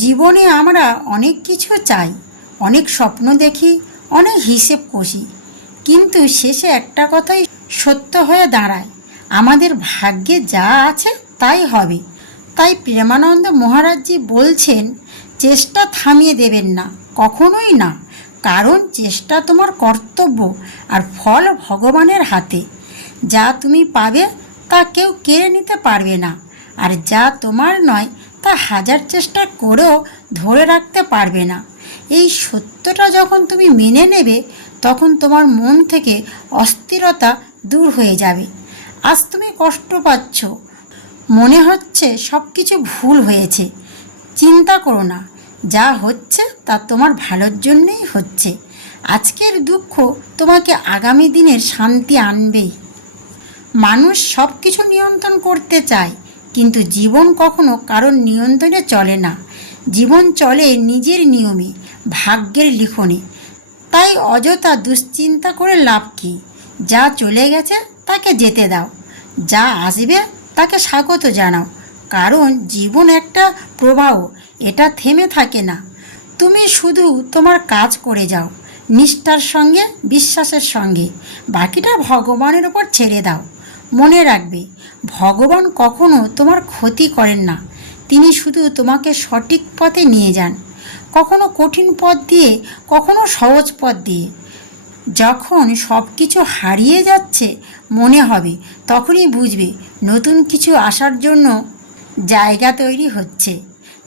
জীবনে আমরা অনেক কিছু চাই, অনেক স্বপ্ন দেখি, অনেক হিসেব কষি, কিন্তু শেষে একটা কথাই সত্য হয়ে দাঁড়ায়, আমাদের ভাগ্যে যা আছে তাই হবে। তাই প্রেমানন্দ মহারাজজি বলছেন, চেষ্টা থামিয়ে দেবেন না, কখনোই না। কারণ চেষ্টা তোমার কর্তব্য, আর ফল ভগবানের হাতে। যা তুমি পাবে তা কেউ কেড়ে নিতে পারবে না, আর যা তোমার নয় তা হাজার চেষ্টা করেও ধরে রাখতে পারবে না। এই সত্যটা যখন তুমি মেনে নেবে, তখন তোমার মন থেকে অস্থিরতা দূর হয়ে যাবে। আজ তুমি কষ্ট পাচ্ছ, মনে হচ্ছে সব কিছু ভুল হয়েছে। চিন্তা করো না, যা হচ্ছে তা তোমার ভালোর জন্যই হচ্ছে। আজকের দুঃখ তোমাকে আগামী দিনের শান্তি আনবেই। মানুষ সব কিছু নিয়ন্ত্রণ করতে চায়, কিন্তু জীবন কখনো কারোর নিয়ন্ত্রণে চলে না। জীবন চলে নিজের নিয়মে, ভাগ্যের লিখনে। তাই অযথা দুশ্চিন্তা করে লাভ কী? যা চলে গেছে তাকে যেতে দাও, যা আসবে তাকে স্বাগত জানাও। কারণ জীবন একটা প্রবাহ, এটা থেমে থাকে না। তুমি শুধু তোমার কাজ করে যাও, নিষ্ঠার সঙ্গে, বিশ্বাসের সঙ্গে। বাকিটা ভগবানের ওপর ছেড়ে দাও। মনে রাখবে, ভগবান কখনো তোমার ক্ষতি করেন না, তিনি শুধু তোমাকে সঠিক পথে নিয়ে যান। কখনো কঠিন পথ দিয়ে, কখনো সহজ পথ দিয়ে। যখন সব কিছু হারিয়ে যাচ্ছে মনে হবে, তখনই বুঝবে নতুন কিছু আসার জন্য জায়গা তৈরি হচ্ছে।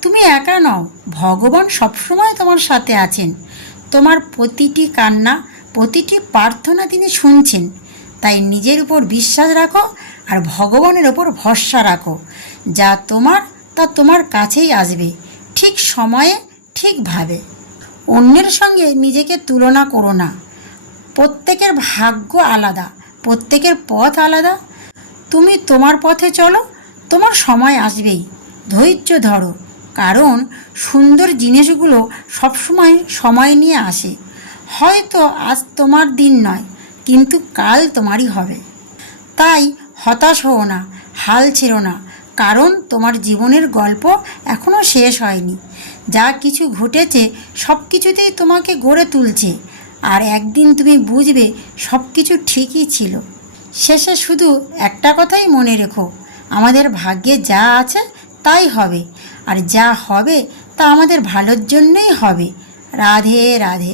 তুমি একা নও, ভগবান সবসময় তোমার সাথে আছেন। তোমার প্রতিটি কান্না, প্রতিটি প্রার্থনা তিনি শুনছেন। তাই নিজের উপর বিশ্বাস রাখো, আর ভগবানের ওপর ভরসা রাখো। যা তোমার তা তোমার কাছেই আসবে, ঠিক সময়ে, ঠিকভাবে। অন্যের সঙ্গে নিজেকে তুলনা করো না। প্রত্যেকের ভাগ্য আলাদা, প্রত্যেকের পথ আলাদা। তুমি তোমার পথে চলো, তোমার সময় আসবেই। ধৈর্য ধরো, কারণ সুন্দর জিনিসগুলো সবসময় সময় নিয়ে আসে। হয়তো আজ তোমার দিন নয়, কিন্তু কাল তোমারই হবে। তাই হতাশ হও না, হাল ছেড়ো না, কারণ তোমার জীবনের গল্প এখনও শেষ হয়নি। যা কিছু ঘটেছে সব কিছুতেই তোমাকে গড়ে তুলছে, আর একদিন তুমি বুঝবে সব কিছু ঠিকই ছিল। শেষে শুধু একটা কথাই মনে রেখো, আমাদের ভাগ্যে যা আছে তাই হবে, আর যা হবে তা আমাদের ভালোর জন্যই হবে। রাধে রাধে।